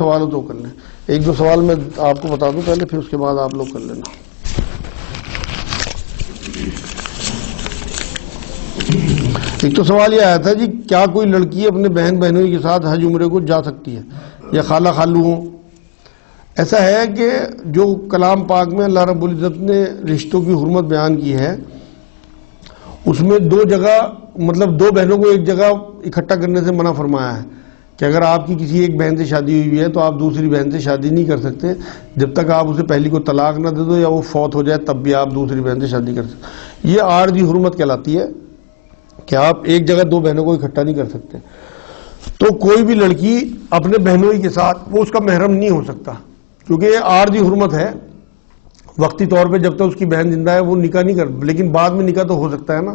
سوال ہو تو کر لیں. ایک دو سوال میں آپ کو بتا دوں پہلے، پھر اس کے بعد آپ لوگ کر لینا. ایک تو سوال یہ آیا تھا جی، کیا کوئی لڑکی اپنے بہن بہنوئی کے ساتھ حج عمرے کو جا سکتی ہے یا خالہ خالو ہوں؟ ایسا ہے کہ جو کلام پاک میں اللہ رب العزت نے رشتوں کی حرمت بیان کی ہے، اس میں دو جگہ مطلب دو بہنوں کو ایک جگہ اکٹھا کرنے سے منع فرمایا ہے کہ اگر آپ کی کسی ایک بہن سے شادی ہوئی ہے تو آپ دوسری بہن سے شادی نہیں کر سکتے جب تک آپ اسے پہلی کو طلاق نہ دے دو یا وہ فوت ہو جائے، تب بھی آپ دوسری بہن سے شادی کر سکتے. یہ عارضی حرمت کہلاتی ہے کہ آپ ایک جگہ دو بہنوں کو اکٹھا نہیں کر سکتے. تو کوئی بھی لڑکی اپنے بہنوئی کے ساتھ وہ اس کا محرم نہیں ہو سکتا، کیونکہ یہ عارضی حرمت ہے. وقتی طور پہ جب تک اس کی بہن زندہ ہے وہ نکاح نہیں کر، لیکن بعد میں نکاح تو ہو سکتا ہے نا.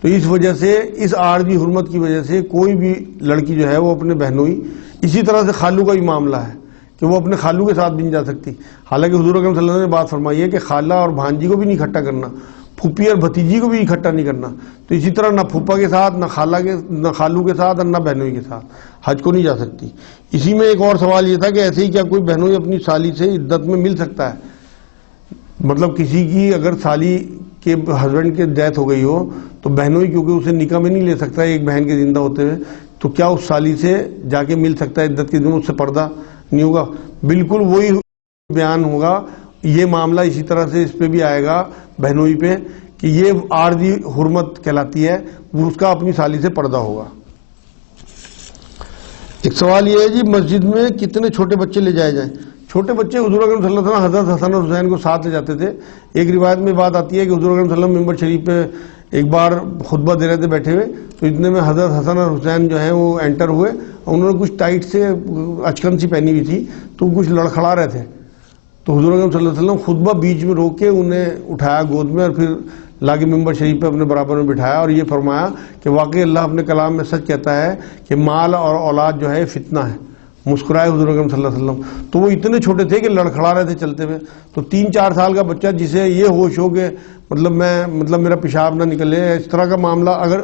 تو اس وجہ سے اس عارضی حرمت کی وجہ سے کوئی بھی لڑکی جو ہے وہ اپنے بہنوئی، اسی طرح سے خالو کا بھی معاملہ ہے کہ وہ اپنے خالو کے ساتھ بھی نہیں جا سکتی. حالانکہ حضور اکرم صلی اللہ علیہ وسلم نے بات فرمائی ہے کہ خالہ اور بھانجی کو بھی نہیں اکٹھا کرنا، پھوپھی اور بھتیجی کو بھی اکٹھا نہیں کرنا. تو اسی طرح نہ پھوپھا کے ساتھ، نہ خالو کے ساتھ اور نہ بہنوئی کے ساتھ حج کو نہیں جا سکتی. اسی میں ایک اور سوال یہ تھا کہ ایسے ہی کیا کوئی بہنوئی اپنی سالی سے عدت میں مل سکتا ہے؟ مطلب کسی کی اگر سالی کے ہسبینڈ کے ڈیتھ ہو گئی ہو تو بہنوئی کیونکہ اسے نکاح میں نہیں لے سکتا ہے ایک بہن کے زندہ ہوتے ہوئے، تو کیا اس سالی سے جا کے مل سکتا ہے عدت کے دن؟ اس سے پردہ نہیں ہوگا. بالکل وہی بیان ہوگا. یہ معاملہ اسی طرح سے اس پہ بھی آئے گا بہنوئی پہ کہ یہ عارضی حرمت کہلاتی ہے، وہ اس کا اپنی سالی سے پردہ ہوگا. ایک سوال یہ ہے جی، مسجد میں کتنے چھوٹے بچے لے جائے جائیں؟ چھوٹے بچے حضور اکرم صلی اللہ علیہ وسلم حضرت حسن اور حسین کو ساتھ لے جاتے تھے. ایک روایت میں بات آتی ہے کہ حضور اکرم صلی اللہ علیہ وسلم ممبر شریف پہ ایک بار خطبہ دے رہے تھے بیٹھے ہوئے، تو اتنے میں حضرت حسن اور حسین جو ہیں وہ انٹر ہوئے. انہوں نے کچھ ٹائٹ سے اچکن سی پہنی ہوئی تھی تو کچھ لڑکھڑا رہے تھے. تو حضور اکرم صلی اللہ علیہ وسلم خطبہ بیچ میں روک کے انہیں اٹھایا گود میں اور پھر لا کے ممبر شریف پہ اپنے برابر میں بٹھایا اور یہ فرمایا کہ واقعی اللہ اپنے کلام میں سچ کہتا ہے کہ مال اور اولاد جو ہے فتنہ ہے. مسکرائے حضور اکرم صلی اللہ علیہ وسلم. تو وہ اتنے چھوٹے تھے کہ لڑکھڑا رہے تھے چلتے ہوئے. تو 3-4 سال کا بچہ جسے یہ ہوش ہو کہ مطلب میرا پیشاب نہ نکلے، اس طرح کا معاملہ، اگر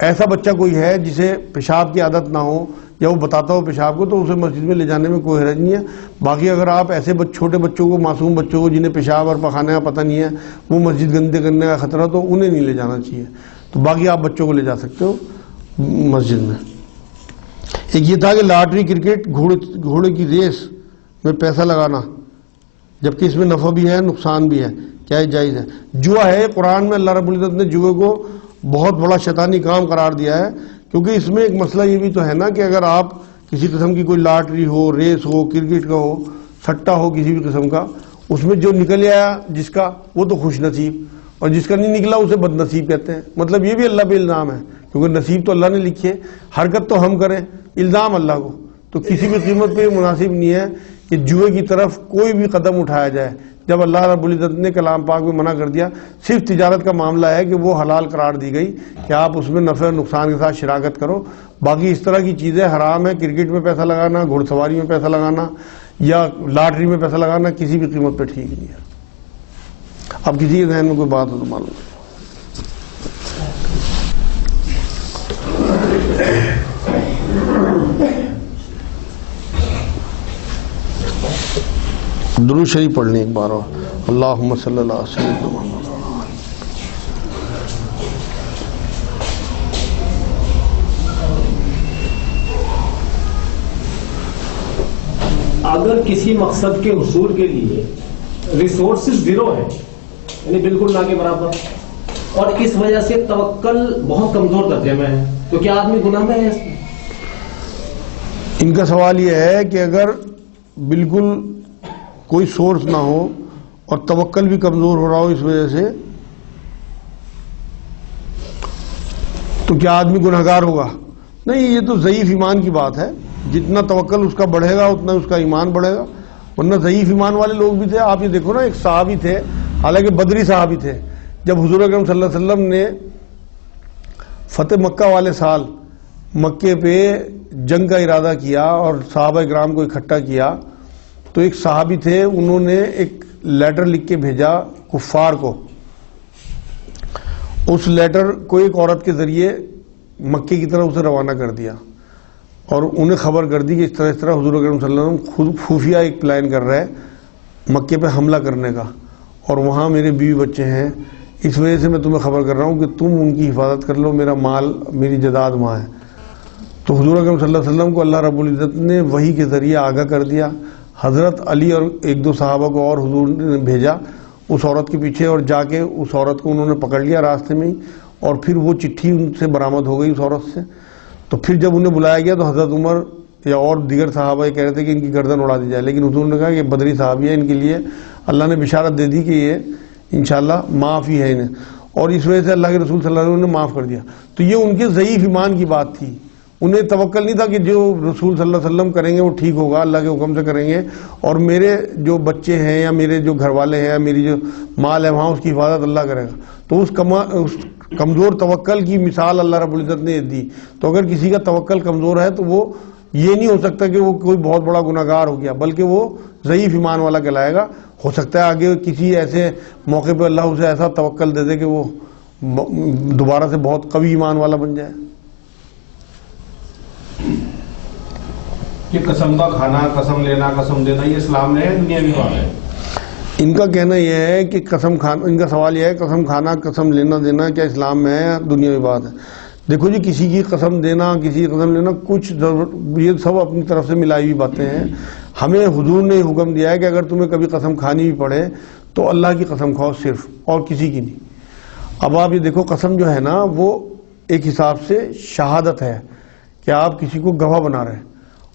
ایسا بچہ کوئی ہے جسے پیشاب کی عادت نہ ہو یا وہ بتاتا ہو پیشاب کو، تو اسے مسجد میں لے جانے میں کوئی حرج نہیں ہے. باقی اگر آپ ایسے چھوٹے بچوں کو، معصوم بچوں کو جنہیں پیشاب اور پخانے کا پتہ نہیں ہے، وہ مسجد گندے کرنے کا خطرہ، تو انہیں نہیں لے جانا چاہیے. تو باقی آپ بچوں کو لے جا سکتے ہو مسجد میں. ایک یہ تھا کہ لاٹری، کرکٹ، گھوڑے کی ریس میں پیسہ لگانا، جبکہ اس میں نفع بھی ہے نقصان بھی ہے، کیا یہ جائز ہے؟ جوا ہے. قرآن میں اللہ رب العزت نے جوے کو بہت بڑا شیطانی کام قرار دیا ہے، کیونکہ اس میں ایک مسئلہ یہ بھی تو ہے نا کہ اگر آپ کسی قسم کی کوئی لاٹری ہو، ریس ہو، کرکٹ کا ہو، سٹا ہو کسی بھی قسم کا، اس میں جو نکل آیا جس کا، وہ تو خوش نصیب، اور جس کا نہیں نکلا اسے بد نصیب کہتے ہیں. مطلب یہ بھی اللہ پہ الزام ہے، کیونکہ نصیب تو اللہ نے لکھی ہے، حرکت تو ہم کریں، الزام اللہ کو. تو کسی بھی قیمت پہ یہ مناسب نہیں ہے کہ جوئے کی طرف کوئی بھی قدم اٹھایا جائے. جب اللہ رب العزت نے کلام پاک میں منع کر دیا، صرف تجارت کا معاملہ ہے کہ وہ حلال قرار دی گئی کہ آپ اس میں نفع و نقصان کے ساتھ شراکت کرو. باقی اس طرح کی چیزیں حرام ہیں. کرکٹ میں پیسہ لگانا، گھڑ سواری میں پیسہ لگانا یا لاٹری میں پیسہ لگانا کسی بھی قیمت پہ ٹھیک نہیں ہے. اب کسی کے ذہن میں کوئی بات ہو تو معلوم ہے. درود شریف پڑھ لیں ایک بار اور. اللہم صلی اللہ علیہ وسلم. اگر کسی مقصد کے حصول کے لیے ریسورسز زیرو ہیں، یعنی بالکل نہ کے برابر، اور اس وجہ سے توکل بہت کمزور درجے میں ہے، تو کیا آدمی گناہ میں ہے اس میں؟ ان کا سوال یہ ہے کہ اگر بالکل کوئی سورس نہ ہو اور توکل بھی کمزور ہو رہا ہو اس وجہ سے، تو کیا آدمی گناہگار ہوگا؟ نہیں، یہ تو ضعیف ایمان کی بات ہے. جتنا توکل اس کا بڑھے گا اتنا اس کا ایمان بڑھے گا. ورنہ ضعیف ایمان والے لوگ بھی تھے. آپ یہ دیکھو نا، ایک صحابی تھے، حالانکہ بدری صحابی تھے، جب حضور اکرم صلی اللہ علیہ وسلم نے فتح مکہ والے سال مکے پہ جنگ کا ارادہ کیا اور صحابہ کرام کو اکٹھا کیا، تو ایک صحابی تھے، انہوں نے ایک لیٹر لکھ کے بھیجا کفار کو. اس لیٹر کو ایک عورت کے ذریعے مکے کی طرف اسے روانہ کر دیا. اور انہیں خبر کر دی کہ اس طرح حضور اکرم صلی اللہ علیہ وسلم خود خفیہ ایک پلان کر رہا ہے مکے پہ حملہ کرنے کا، اور وہاں میرے بیوی بچے ہیں، اس وجہ سے میں تمہیں خبر کر رہا ہوں کہ تم ان کی حفاظت کر لو، میرا مال میری جائیداد وہاں ہے۔ تو حضور اکرم صلی اللہ علیہ وسلم کو اللہ رب العزت نے وحی کے ذریعے آگاہ کر دیا۔ حضرت علی اور ایک دو صحابہ کو اور حضور نے بھیجا اس عورت کے پیچھے، اور جا کے اس عورت کو انہوں نے پکڑ لیا راستے میں ہی، اور پھر وہ چٹھی ان سے برآمد ہو گئی اس عورت سے۔ تو پھر جب انہیں بلایا گیا تو حضرت عمر یا اور دیگر صحابہ یہ کہہ رہے تھے کہ ان کی گردن اڑا دی جائے، لیکن حضور نے کہا کہ بدری صحابی ہے، ان کے لیے اللہ نے بشارت دے دی کہ یہ انشاءاللہ معاف ہی ہے انہیں، اور اس وجہ سے اللہ کے رسول صلی اللہ علیہ وسلم نے معاف کر دیا۔ تو یہ ان کے ضعیف ایمان کی بات تھی، انہیں توکل نہیں تھا کہ جو رسول صلی اللہ علیہ وسلم کریں گے وہ ٹھیک ہوگا، اللہ کے حکم سے کریں گے، اور میرے جو بچے ہیں یا میرے جو گھر والے ہیں یا میری جو مال ہے وہاں اس کی حفاظت اللہ کرے گا۔ تو اس کمزور توکل کی مثال اللہ رب العزت نے دی۔ تو اگر کسی کا توکل کمزور ہے تو وہ یہ نہیں ہو سکتا کہ وہ کوئی بہت بڑا گناہگار ہو گیا، بلکہ وہ ضعیف ایمان والا کہلائے گا۔ ہو سکتا ہے آگے کسی ایسے موقع پہ اللہ اسے ایسا توکل دے دے کہ وہ دوبارہ سے بہت قوی ایمان والا بن جائے۔ یہ قسم کا کھانا، قسم لینا، قسم دینا، یہ اسلام میں ہے دنیا میں ہے؟ ان کا کہنا یہ ہے کہ قسم کھانا، ان کا سوال یہ ہے قسم کھانا، قسم لینا دینا کیا اسلام میں ہے یا دنیاوی بات ہے؟ دیکھو جی، کسی کی قسم دینا، کسی کی قسم لینا، کچھ یہ سب اپنی طرف سے ملائی ہوئی باتیں ہیں۔ ہمیں حضور نے حکم دیا ہے کہ اگر تمہیں کبھی قسم کھانی بھی پڑے تو اللہ کی قسم کھاؤ صرف، اور کسی کی نہیں۔ اب آپ یہ دیکھو، قسم جو ہے نا وہ ایک حساب سے شہادت ہے کہ آپ کسی کو گواہ بنا رہے ہیں،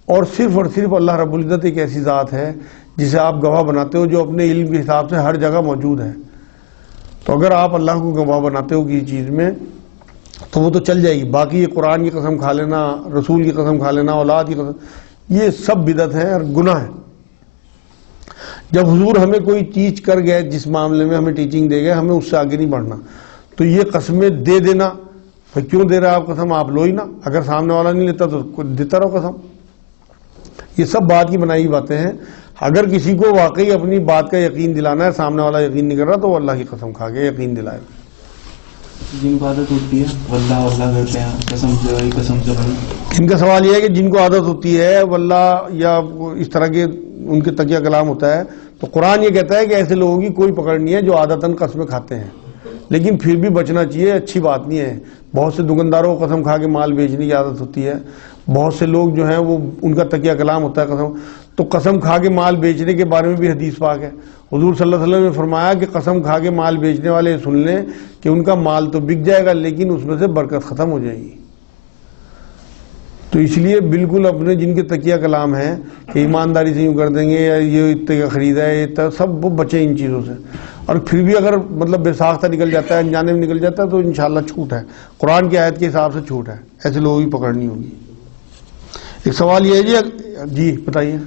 اور صرف اللہ رب العزت ایک ایسی ذات ہے جسے آپ گواہ بناتے ہو جو اپنے علم کے حساب سے ہر جگہ موجود ہے۔ تو اگر آپ اللہ کو گواہ بناتے ہو کسی چیز میں تو وہ تو چل جائے گی۔ باقی یہ قرآن کی قسم کھا لینا، رسول کی قسم کھا لینا، اولاد کی قسم، یہ سب بدعت ہے اور گناہ ہے۔ جب حضور ہمیں کوئی چیز کر گئے، جس معاملے میں ہمیں ٹیچنگ دے گئے، ہمیں اس سے آگے نہیں بڑھنا۔ تو یہ قسمیں دے دینا، پھر کیوں دے رہا آپ قسم؟ آپ لو ہی نا، اگر سامنے والا نہیں لیتا تو دیتا رہو قسم۔ یہ سب بات کی بنائی باتیں ہیں۔ اگر کسی کو واقعی اپنی بات کا یقین دلانا ہے، سامنے والا یقین نہیں کر رہا، تو وہ اللہ کی قسم کھا کے یقین دلائے۔ جن کو عادت ہوتی ہے واللہ واللہ کرتے ہیں، قسم سے بھائی، ان کا سوال یہ ہے کہ جن کو عادت ہوتی ہے واللہ یا اس طرح کے ان کے تکیہ کلام ہوتا ہے، تو قرآن یہ کہتا ہے کہ ایسے لوگوں کی کوئی پکڑ نہیں ہے جو عادتاً قسمیں کھاتے ہیں، لیکن پھر بھی بچنا چاہیے، اچھی بات نہیں ہے۔ بہت سے دکانداروں کو قسم کھا کے مال بیچنے کی عادت ہوتی ہے، بہت سے لوگ جو ہیں وہ ان کا تکیہ کلام ہوتا ہے قسم۔ تو قسم کھا کے مال بیچنے کے بارے میں بھی حدیث پاک ہے، حضور صلی اللہ علیہ وسلم نے فرمایا کہ قسم کھا کے مال بیچنے والے سن لیں کہ ان کا مال تو بک جائے گا لیکن اس میں سے برکت ختم ہو جائے گی۔ تو اس لیے بالکل اپنے جن کے تکیہ کلام ہیں کہ ایمانداری سے یوں کر دیں گے یا یہ اتنے کا خریدا ہے، یہ سب وہ بچیں ان چیزوں سے۔ اور پھر بھی اگر مطلب بے ساختہ نکل جاتا ہے، انجانے میں نکل جاتا ہے، تو انشاءاللہ چھوٹ ہے، قرآن کی آیت کے حساب سے چھوٹ ہے، ایسے لوگوں کی پکڑ نہیں ہوگی۔ ایک سوال یہ ہے جی بتائیے،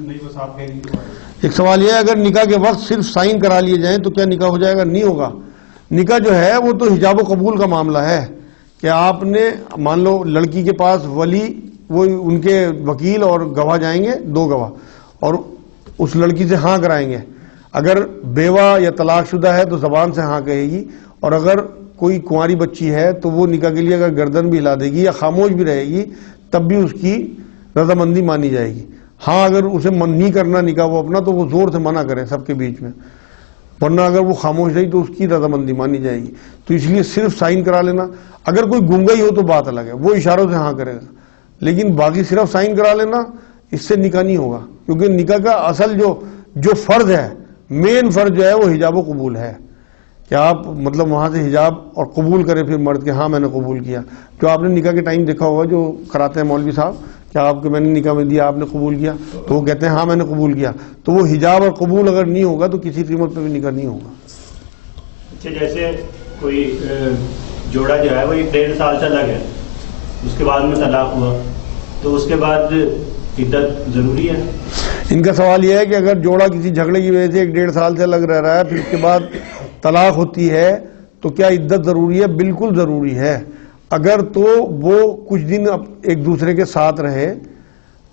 ایک سوال یہ ہے اگر نکاح کے وقت صرف سائن کرا لیے جائیں تو کیا نکاح ہو جائے گا؟ نہیں ہوگا۔ نکاح جو ہے وہ تو حجاب و قبول کا معاملہ ہے کہ آپ نے مان لو لڑکی کے پاس ولی، وہ ان کے وکیل اور گواہ جائیں گے، دو گواہ، اور اس لڑکی سے ہاں کرائیں گے۔ اگر بیوہ یا طلاق شدہ ہے تو زبان سے ہاں کہے گی، اور اگر کوئی کنواری بچی ہے تو وہ نکاح کے لیے اگر گردن بھی ہلا دے گی یا خاموش بھی رہے گی تب بھی اس کی رضامندی مانی جائے گی۔ ہاں اگر اسے من نہیں کرنا نکاح وہ اپنا تو وہ زور سے منع کرے سب کے بیچ میں، ورنہ اگر وہ خاموش رہی تو اس کی رضامندی مانی جائے گی۔ تو اس لیے صرف سائن کرا لینا، اگر کوئی گنگا ہی ہو تو بات الگ ہے، وہ اشاروں سے ہاں کرے گا، لیکن باقی صرف سائن کرا لینا اس سے نکاح نہیں ہوگا، کیونکہ نکاح کا اصل جو فرض ہے، مین فرض جو ہے وہ حجاب و قبول ہے کہ آپ مطلب وہاں سے حجاب اور قبول کریں پھر مرد کے ہاں میں نے قبول کیا۔ جو آپ نے نکاح کے ٹائم دیکھا ہوگا جو کراتے ہیں مولوی صاحب، کیا آپ کے میں نے نکاح میں دیا آپ نے قبول کیا، تو وہ کہتے ہیں ہاں میں نے قبول کیا۔ تو وہ حجاب اور قبول اگر نہیں ہوگا تو کسی قیمت پہ بھی نکاح نہیں ہوگا۔ اچھا، جیسے کوئی جوڑا جو ہے وہ 1.5 سال سے الگ ہے، اس کے بعد میں طلاق ہوا، تو اس کے بعد عدت ضروری ہے؟ ان کا سوال یہ ہے کہ اگر جوڑا کسی جھگڑے کی وجہ سے 1.5 سال سے الگ رہ رہا ہے، پھر اس کے بعد طلاق ہوتی ہے تو کیا عدت ضروری ہے؟ بالکل ضروری ہے۔ اگر تو وہ کچھ دن ایک دوسرے کے ساتھ رہے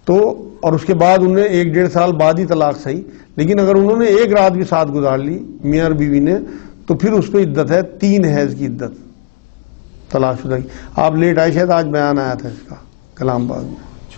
تو، اور اس کے بعد انہیں 1.5 سال بعد ہی طلاق صحیح، لیکن اگر انہوں نے ایک رات بھی ساتھ گزار لی میاں اور بیوی نے تو پھر اس پہ عدت ہے 3 حیض کی عدت طلاق شدہ کی۔ آپ لیٹ آئے، شاید آج بیان آیا تھا اس کا کلام باغ میں۔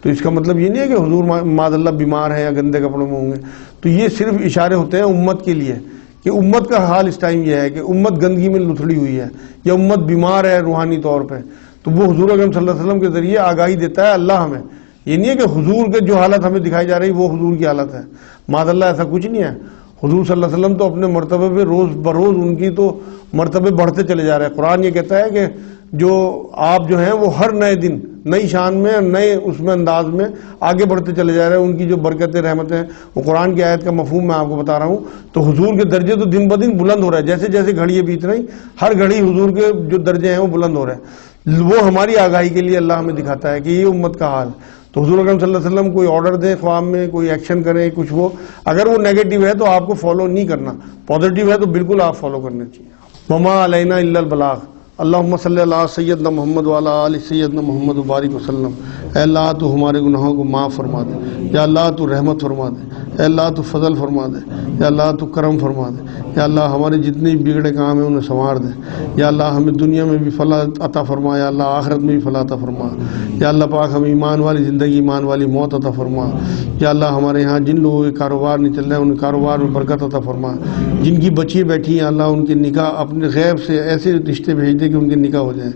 تو اس کا مطلب یہ نہیں ہے کہ حضور معاذ اللہ بیمار ہیں یا گندے کپڑوں میں ہوں گے. تو یہ صرف اشارے ہوتے ہیں امت کے لیے کہ امت کا حال اس ٹائم یہ ہے کہ امت گندگی میں لتھڑی ہوئی ہے یا امت بیمار ہے روحانی طور پہ. تو وہ حضور اکرم صلی اللہ علیہ وسلم کے ذریعے آگاہی دیتا ہے اللہ ہمیں. یہ نہیں ہے کہ حضور کے جو حالت ہمیں دکھائی جا رہی وہ حضور کی حالت ہے. معاذ اللہ ایسا کچھ نہیں ہے. حضور صلی اللہ علیہ وسلم تو اپنے مرتبے پہ روز بروز ان کی تو مرتبے بڑھتے چلے جا رہے ہیں. قرآن یہ کہتا ہے کہ جو آپ جو ہیں وہ ہر نئے دن نئی شان میں اور نئے اس میں انداز میں آگے بڑھتے چلے جا رہے ہیں. ان کی جو برکتیں رحمتیں وہ قرآن کی آیت کا مفہوم میں آپ کو بتا رہا ہوں. تو حضور کے درجے تو دن بدن بلند ہو رہا ہے. جیسے جیسے گھڑی بیت رہی ہر گھڑی حضور کے جو درجے ہیں وہ بلند ہو رہے ہیں. وہ ہماری آگاہی کے لیے اللہ ہمیں دکھاتا ہے کہ یہ امت کا حال. تو حضور اکرم صلی اللہ علیہ وسلم کوئی آرڈر دیں خواب میں, کوئی ایکشن کریں, کچھ وہ اگر وہ نیگیٹو ہے تو آپ کو فالو نہیں کرنا, پازیٹیو ہے تو بالکل آپ فالو کرنے چاہیے. وما علینا الا البلاغ. اللہم صلی اللہ سیدنا محمد وعلی آل سیدنا محمد وبارک وسلم. اے اللہ تو ہمارے گناہوں کو معاف فرما دے. یا اللہ تو رحمت فرما دے. اے اللہ تو فضل فرما دے. یا اللہ تو کرم فرما دے. یا اللہ ہمارے جتنے بگڑے کام ہیں انہیں سنوار دے. یا اللہ ہمیں دنیا میں بھی فلاح عطا فرما. یا اللہ آخرت میں بھی فلاح عطا فرما. یا اللہ پاک ہمیں ایمان والی زندگی ایمان والی موت عطا فرما. یا اللہ ہمارے ہاں جن لوگوں کے کاروبار نہیں چل رہے ان کاروبار میں برکت عطا فرما. جن کی بچیاں بیٹھی ہیں اللہ ان کے نکاح اپنے غیب سے ایسے رشتے بھیج دے کہ ان کے نکاح ہو جائیں.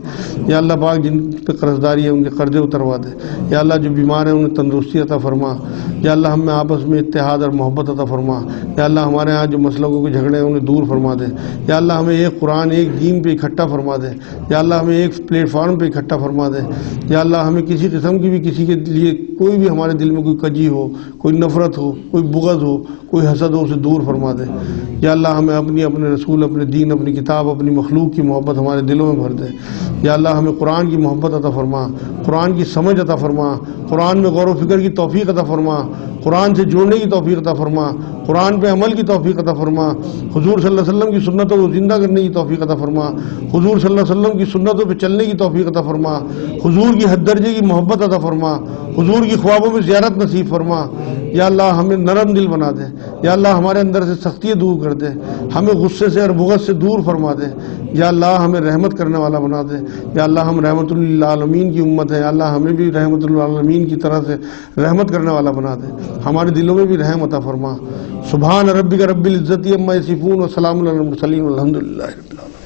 یا اللہ پاک جن پہ قرض داری ہے ان کے قرضے اتروا دے. یا اللہ جو بیمار ہیں انہیں تندرستی عطا فرما. یا اللہ ہم میں آپس میں اتحاد اور محبت عطا فرما. یا اللہ ہمارے ہاں جو مسلکوں کے جھگڑے ہیں انہیں دور فرما دے. یا اللہ ہمیں ایک قرآن ایک دین پہ اکٹھا فرما دے. یا اللہ ہمیں ایک پلیٹ فارم پہ اکٹھا فرما دے. یا اللہ ہمیں کسی قسم کی بھی کسی کے لیے کوئی بھی ہمارے دل میں کوئی کجی ہو, کوئی نفرت ہو, کوئی بغض ہو, کوئی حسد ہو اسے دور فرما دے. یا اللہ ہمیں اپنے رسول اپنے دین اپنی کتاب اپنی مخلوق کی محبت ہمارے دلوں میں بھر دے. یا اللہ ہمیں قرآن کی محبت عطا فرما, قرآن کی سمجھ عطا فرما, قرآن میں غور و فکر کی توفیق عطا فرما, قرآن سے جڑنے کی توفیق عطا فرما, قرآن پہ عمل کی توفیق عطا فرما, حضور صلی اللہ علیہ وسلم کی سنتوں کو زندہ کرنے کی توفیق عطا فرما, حضور صلی اللہ علیہ وسلم کی سنتوں پہ چلنے کی توفیق عطا فرما, حضور کی حد درجے کی محبت عطا فرما, حضور کی خوابوں میں زیارت نصیب فرما. یا اللہ ہمیں نرم دل بنا دے. یا اللہ ہمارے اندر سے سختیاں دور کر دے, ہمیں غصے سے اور بغض سے دور فرما دے. یا اللہ ہمیں رحمت کرنے والا بنا دے. یا اللہ ہم رحمت للعالمین کی امت ہے. یا اللہ ہمیں بھی رحمت للعالمین کی طرح سے رحمت کرنے والا بنا دے. ہمارے دلوں میں بھی رحم عطا فرما. سبحان ربک رب العزت عما یصفون وسلام علی المرسلین والحمد للہ رب العالمین.